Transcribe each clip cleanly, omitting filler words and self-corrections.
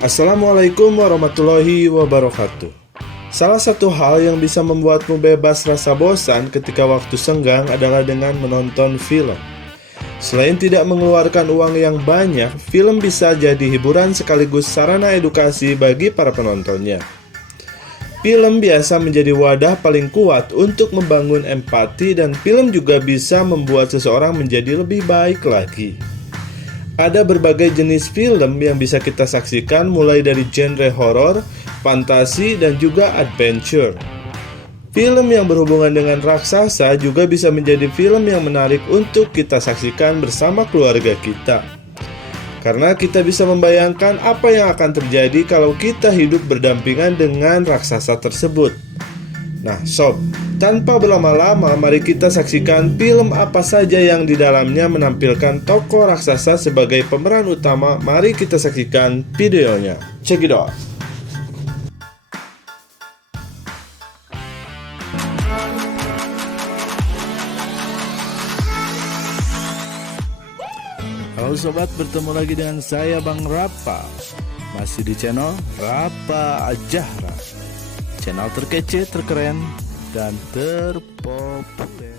Assalamualaikum warahmatullahi wabarakatuh. Salah satu hal yang bisa membuatmu bebas rasa bosan ketika waktu senggang adalah dengan menonton film. Selain tidak mengeluarkan uang yang banyak, film bisa jadi hiburan sekaligus sarana edukasi bagi para penontonnya. Film biasa menjadi wadah paling kuat untuk membangun empati, dan film juga bisa membuat seseorang menjadi lebih baik lagi. Ada berbagai jenis film yang bisa kita saksikan, mulai dari genre horor, fantasi, dan juga adventure. Film yang berhubungan dengan raksasa juga bisa menjadi film yang menarik untuk kita saksikan bersama keluarga kita. Karena kita bisa membayangkan apa yang akan terjadi kalau kita hidup berdampingan dengan raksasa tersebut. Nah, sob, tanpa berlama-lama, mari kita saksikan film apa saja yang di dalamnya menampilkan tokoh raksasa sebagai pemeran utama. Mari kita saksikan videonya. Check it out. Halo sobat, bertemu lagi dengan saya Bang Rapa. Masih di channel Rapa Ajahra, channel terkece, terkeren, dan terpopuler.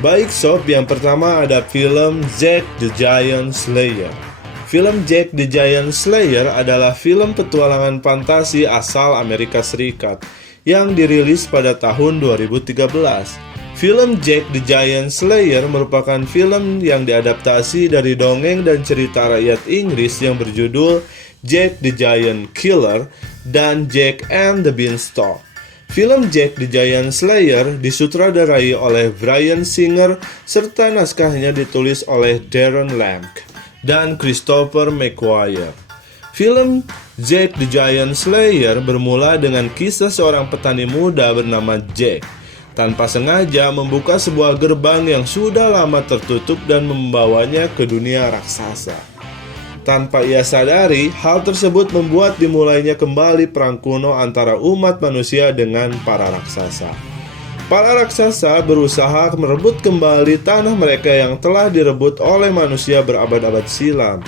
Baik sob, yang pertama ada film Jack the Giant Slayer. Film Jack the Giant Slayer adalah film petualangan fantasi asal Amerika Serikat yang dirilis pada tahun 2013. Film Jack the Giant Slayer merupakan film yang diadaptasi dari dongeng dan cerita rakyat Inggris yang berjudul Jack the Giant Killer dan Jack and the Beanstalk. Film Jack the Giant Slayer disutradarai oleh Bryan Singer serta naskahnya ditulis oleh Darren Lamb dan Christopher McQuarrie. Film Jack the Giant Slayer bermula dengan kisah seorang petani muda bernama Jack tanpa sengaja membuka sebuah gerbang yang sudah lama tertutup dan membawanya ke dunia raksasa. Tanpa ia sadari, hal tersebut membuat dimulainya kembali perang kuno antara umat manusia dengan para raksasa. Para raksasa berusaha merebut kembali tanah mereka yang telah direbut oleh manusia berabad-abad silam.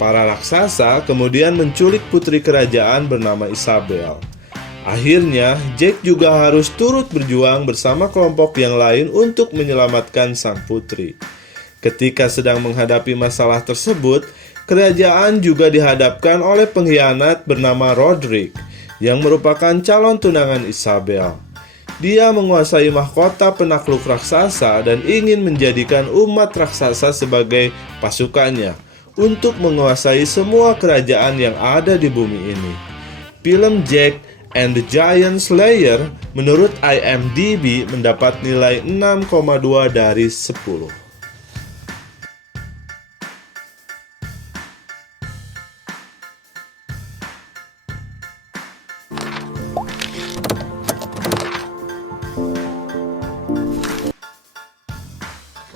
Para raksasa kemudian menculik putri kerajaan bernama Isabel. Akhirnya, Jack juga harus turut berjuang bersama kelompok yang lain untuk menyelamatkan sang putri. Ketika sedang menghadapi masalah tersebut, kerajaan juga dihadapkan oleh pengkhianat bernama Roderick, yang merupakan calon tunangan Isabel. Dia menguasai mahkota penakluk raksasa dan ingin menjadikan umat raksasa sebagai pasukannya untuk menguasai semua kerajaan yang ada di bumi ini. Film Jack and the Giant Slayer menurut IMDb mendapat nilai 6,2 dari 10.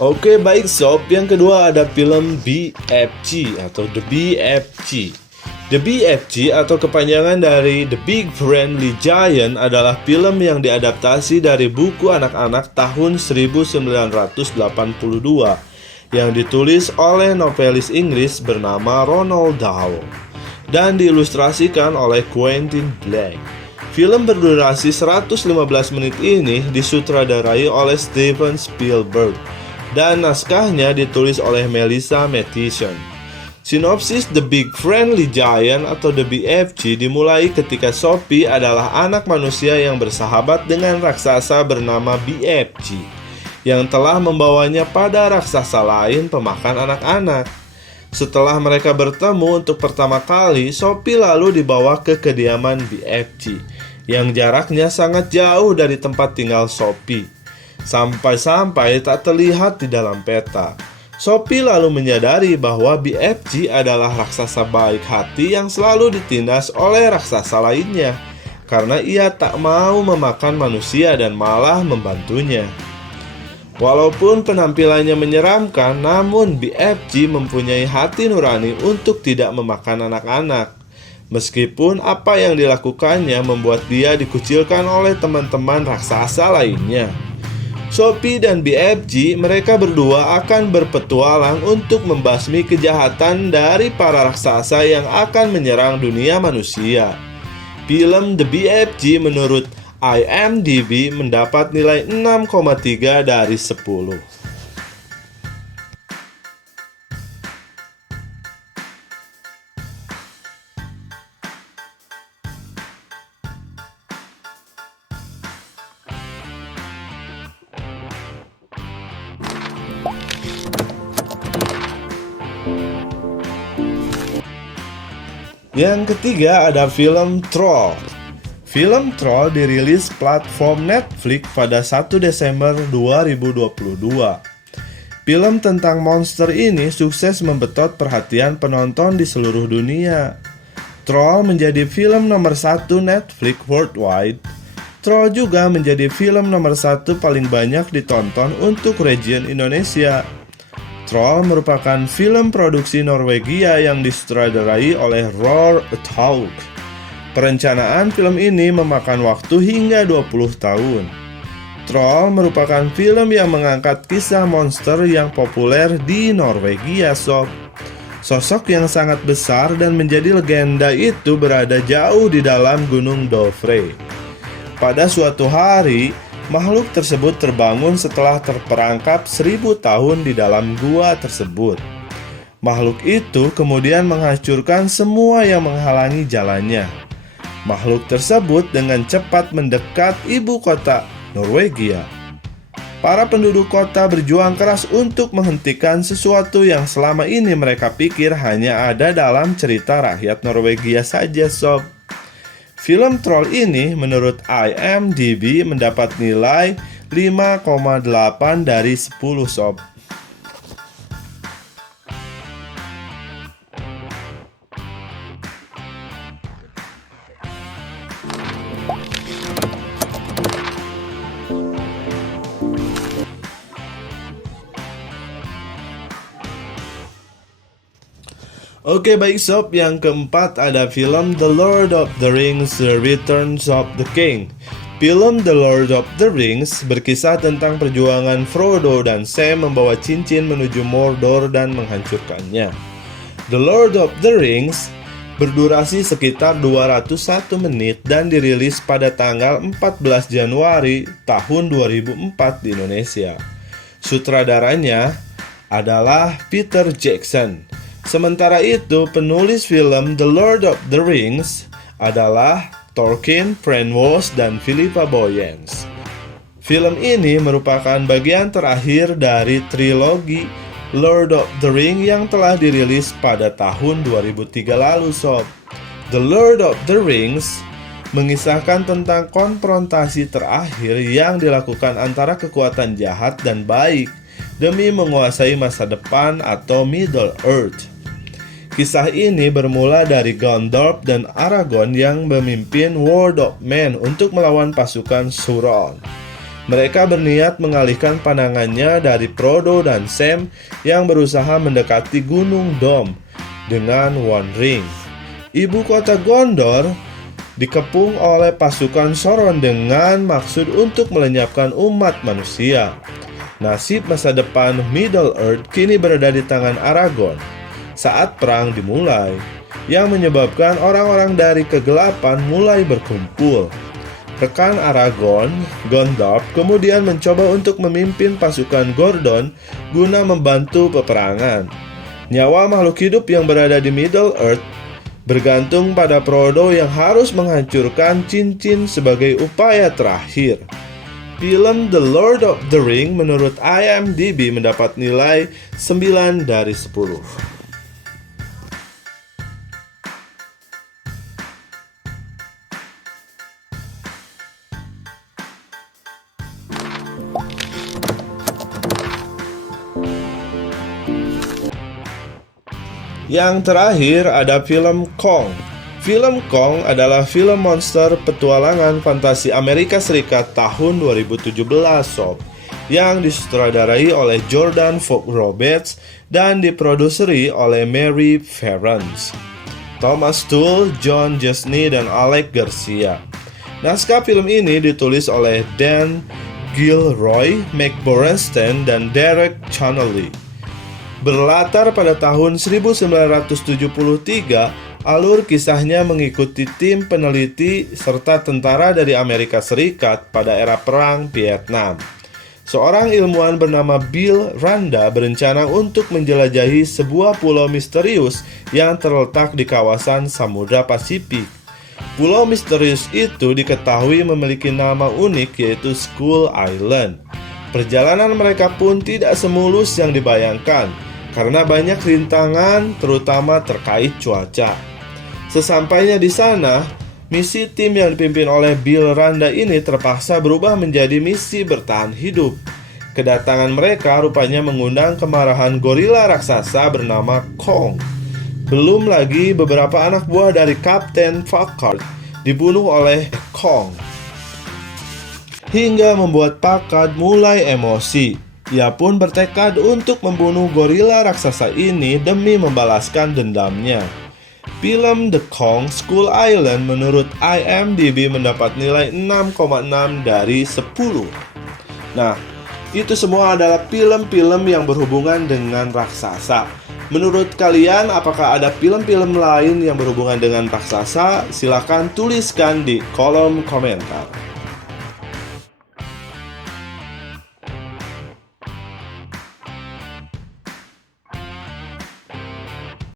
Oke, baik sob, yang kedua ada film BFG atau The BFG. The BFG atau kepanjangan dari The Big Friendly Giant adalah film yang diadaptasi dari buku anak-anak tahun 1982 yang ditulis oleh novelis Inggris bernama Roald Dahl dan diilustrasikan oleh Quentin Blake. Film berdurasi 115 menit ini disutradarai oleh Steven Spielberg dan naskahnya ditulis oleh Melissa Mathison. Sinopsis The Big Friendly Giant atau The BFG dimulai ketika Sophie adalah anak manusia yang bersahabat dengan raksasa bernama BFG yang telah membawanya pada raksasa lain pemakan anak-anak. Setelah mereka bertemu untuk pertama kali, Sophie lalu dibawa ke kediaman BFG yang jaraknya sangat jauh dari tempat tinggal Sophie. Sampai-sampai tak terlihat di dalam peta. Sophie lalu menyadari bahwa BFG adalah raksasa baik hati yang selalu ditindas oleh raksasa lainnya karena ia tak mau memakan manusia dan malah membantunya. Walaupun penampilannya menyeramkan, namun BFG mempunyai hati nurani untuk tidak memakan anak-anak. Meskipun apa yang dilakukannya membuat dia dikucilkan oleh teman-teman raksasa lainnya. Sophie dan BFG, mereka berdua akan berpetualang untuk membasmi kejahatan dari para raksasa yang akan menyerang dunia manusia. Film The BFG menurut IMDb mendapat nilai 6,3 dari 10. Yang ketiga ada film Troll. Film Troll dirilis platform Netflix pada 1 Desember 2022. Film tentang monster ini sukses membetot perhatian penonton di seluruh dunia. Troll menjadi film nomor 1 Netflix worldwide. Troll juga menjadi film nomor 1 paling banyak ditonton untuk region Indonesia. Troll merupakan film produksi Norwegia yang disutradarai oleh Roar Taug. Perencanaan film ini memakan waktu hingga 20 tahun. Troll merupakan film yang mengangkat kisah monster yang populer di Norwegia, sob. Sosok yang sangat besar dan menjadi legenda itu berada jauh di dalam Gunung Dovre. Pada suatu hari, makhluk tersebut terbangun setelah terperangkap 1000 tahun di dalam gua tersebut. Makhluk itu kemudian menghancurkan semua yang menghalangi jalannya. Makhluk tersebut dengan cepat mendekat ibu kota Norwegia. Para penduduk kota berjuang keras untuk menghentikan sesuatu yang selama ini mereka pikir hanya ada dalam cerita rakyat Norwegia saja, sob. Film Troll ini menurut IMDb mendapat nilai 5,8 dari 10, sob. Oke, baik sob, yang keempat ada film The Lord of the Rings: The Returns of the King. Film The Lord of the Rings berkisah tentang perjuangan Frodo dan Sam membawa cincin menuju Mordor dan menghancurkannya. The Lord of the Rings berdurasi sekitar 201 menit dan dirilis pada tanggal 14 Januari tahun 2004 di Indonesia. Sutradaranya adalah Peter Jackson. Sementara itu, penulis film The Lord of the Rings adalah Tolkien, Penrose, dan Philippa Boyens. Film ini merupakan bagian terakhir dari trilogi Lord of the Rings yang telah dirilis pada tahun 2003 lalu, sob. The Lord of the Rings mengisahkan tentang konfrontasi terakhir yang dilakukan antara kekuatan jahat dan baik demi menguasai masa depan atau Middle Earth. Kisah ini bermula dari Gandalf dan Aragorn yang memimpin World of Men untuk melawan pasukan Sauron. Mereka berniat mengalihkan pandangannya dari Frodo dan Sam yang berusaha mendekati Gunung Dom dengan One Ring. Ibu kota Gondor dikepung oleh pasukan Sauron dengan maksud untuk melenyapkan umat manusia. Nasib masa depan Middle Earth kini berada di tangan Aragorn saat perang dimulai, yang menyebabkan orang-orang dari kegelapan mulai berkumpul. Rekan Aragorn, Gandalf, kemudian mencoba untuk memimpin pasukan Gordon guna membantu peperangan. Nyawa makhluk hidup yang berada di Middle Earth bergantung pada Frodo yang harus menghancurkan cincin sebagai upaya terakhir. Film The Lord of the Rings menurut IMDb mendapat nilai 9 dari 10. Yang terakhir ada film Kong. Film Kong adalah film monster petualangan fantasi Amerika Serikat tahun 2017, sob, yang disutradarai oleh Jordan Vogt-Roberts dan diproduseri oleh Mary Ferrance, Thomas Tull, John Chesney, dan Alec Garcia. Naskah film ini ditulis oleh Dan Gilroy, Meg Borenstein, dan Derek Connolly. Berlatar pada tahun 1973, alur kisahnya mengikuti tim peneliti serta tentara dari Amerika Serikat pada era Perang Vietnam. Seorang ilmuwan bernama Bill Randa berencana untuk menjelajahi sebuah pulau misterius yang terletak di kawasan Samudra Pasifik. Pulau misterius itu diketahui memiliki nama unik, yaitu Skull Island. Perjalanan mereka pun tidak semulus yang dibayangkan, karena banyak rintangan terutama terkait cuaca. Sesampainya di sana, misi tim yang dipimpin oleh Bill Randa ini terpaksa berubah menjadi misi bertahan hidup. Kedatangan mereka rupanya mengundang kemarahan gorila raksasa bernama Kong. Belum lagi beberapa anak buah dari Kapten Packard dibunuh oleh Kong, hingga membuat Packard mulai emosi. Ia pun bertekad untuk membunuh gorila raksasa ini demi membalaskan dendamnya. Film The Kong Skull Island menurut IMDb mendapat nilai 6,6 dari 10. Nah, itu semua adalah film-film yang berhubungan dengan raksasa. Menurut kalian, apakah ada film-film lain yang berhubungan dengan raksasa? Silahkan tuliskan di kolom komentar.